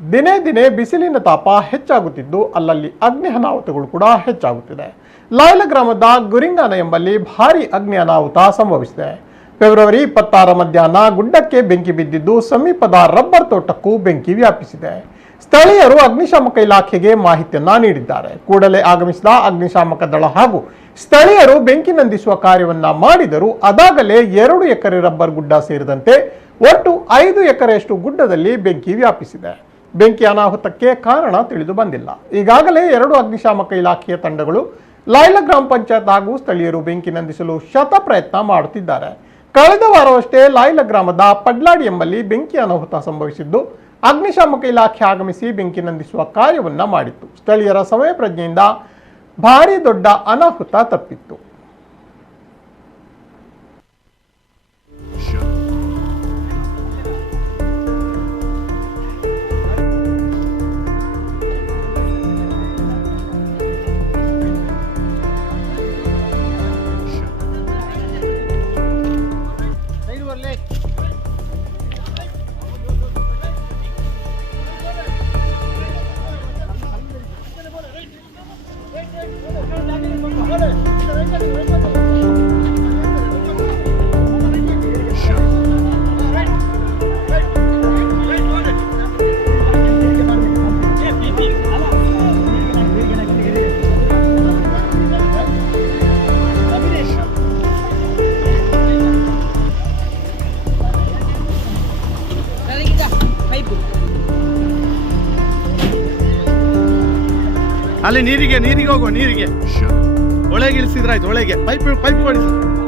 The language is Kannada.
ದಿನೇ ದಿನೇ ಬಿಸಿಲಿನ ತಾಪ ಹೆಚ್ಚಾಗುತ್ತಿದ್ದು ಅಲ್ಲಲ್ಲಿ ಅಗ್ನಿ ಅನಾಹುತಗಳು ಕೂಡ ಹೆಚ್ಚಾಗುತ್ತಿದೆ. ಲಾಯ್ಲ ಗ್ರಾಮದ ಗುರಿಂಗಾನ ಎಂಬಲ್ಲಿ ಭಾರಿ ಅಗ್ನಿ ಅನಾಹುತ ಸಂಭವಿಸಿದೆ. ಫೆಬ್ರವರಿ 26 ಮಧ್ಯಾಹ್ನ ಗುಡ್ಡಕ್ಕೆ ಬೆಂಕಿ ಬಿದ್ದಿದ್ದು ಸಮೀಪದ ರಬ್ಬರ್ ತೋಟಕ್ಕೂ ಬೆಂಕಿ ವ್ಯಾಪಿಸಿದೆ. ಸ್ಥಳೀಯರು ಅಗ್ನಿಶಾಮಕ ಇಲಾಖೆಗೆ ಮಾಹಿತಿಯನ್ನ ನೀಡಿದ್ದಾರೆ. ಕೂಡಲೇ ಆಗಮಿಸಿದ ಅಗ್ನಿಶಾಮಕ ದಳ ಹಾಗೂ ಸ್ಥಳೀಯರು ಬೆಂಕಿ ನಂದಿಸುವ ಕಾರ್ಯವನ್ನ ಮಾಡಿದರು. ಅದಾಗಲೇ 2 ಎಕರೆ ರಬ್ಬರ್ ಗುಡ್ಡ ಸೇರಿದಂತೆ ಒಟ್ಟು 5 ಎಕರೆಯಷ್ಟು ಗುಡ್ಡದಲ್ಲಿ ಬೆಂಕಿ ವ್ಯಾಪಿಸಿದೆ. ಬೆಂಕಿ ಅನಾಹುತಕ್ಕೆ ಕಾರಣ ತಿಳಿದು ಬಂದಿಲ್ಲ. ಈಗಾಗಲೇ 2 ಅಗ್ನಿಶಾಮಕ ಇಲಾಖೆಯ ತಂಡಗಳು ಲಾಯ್ಲ ಗ್ರಾಮ ಪಂಚಾಯತ್ ಹಾಗೂ ಸ್ಥಳೀಯರು ಬೆಂಕಿ ನಂದಿಸಲು ಶತ ಪ್ರಯತ್ನ ಮಾಡುತ್ತಿದ್ದಾರೆ. ಕಳೆದ ವಾರವಷ್ಟೇ ಲಾಯ್ಲ ಗ್ರಾಮದ ಪಡ್ಲಾಡಿ ಎಂಬಲ್ಲಿ ಬೆಂಕಿ ಅನಾಹುತ ಸಂಭವಿಸಿದ್ದು ಅಗ್ನಿಶಾಮಕ ಇಲಾಖೆ ಆಗಮಿಸಿ ಬೆಂಕಿ ನಂದಿಸುವ ಕಾರ್ಯವನ್ನ ಮಾಡಿತ್ತು. ಸ್ಥಳೀಯರ ಸಮಯ ಪ್ರಜ್ಞೆಯಿಂದ ಭಾರಿ ದೊಡ್ಡ ಅನಾಹುತ ತಪ್ಪಿತ್ತು. ಅಲ್ಲಿ ನೀರಿಗೆ ಹೋಗುವ, ನೀರಿಗೆ ಒಳಗೆ ಇಳಿಸಿದ್ರಾಯ್ತು. ಒಳಗೆ ಪೈಪ್ ಕೊಡಿ ಸರ್.